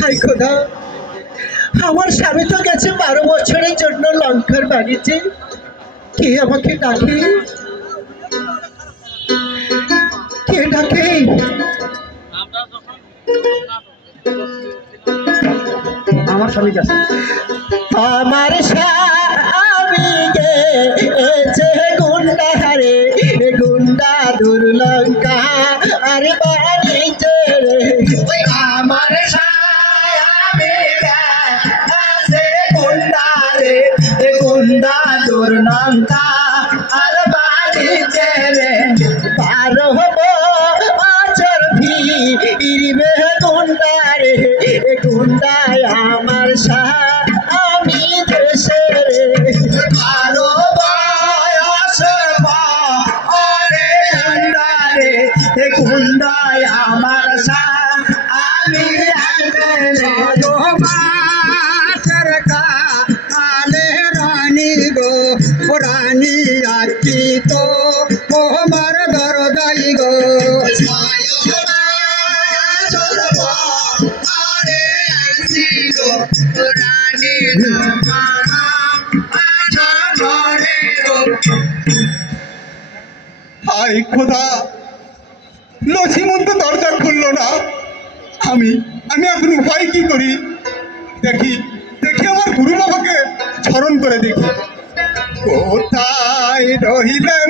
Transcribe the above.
High খোদা, আমার স্বামী তো গেছে 12 বছরের জন্য লঙ্কার বাণিজ্যে। কে আমাকে ডাকে, কে ডাকে? আমার স্বামী গেছে। আমার স্বামী গেছে গুন্ডা হারে, গুন্ডা দুর্লঙ্কা আর বাণিজ্যে রে। আমার স্বামী গেছে গুন্ডা রে, গুন্ডা দুর্লঙ্কা আর বাণিজ্যে রে। 12 বছর ফিরবে গুন্ডা রে, গুন্ডায় আমার স্বামী দেশে রে। 12 বয়স পরে গুন্ডা রে, গুন্ডায় আমার স্বামী দেশে রে। মাসের কালে রানী গো, রানী আছি তো তোমার দরদাই গো। হায় খোদা, লছিমন তো দরজা খুললো না। আমি আমি এখন উপায় কি করি? দেখি দেখি আমার গুরু বাবাকে স্মরণ করে দেখি। কোথায় রহিলেন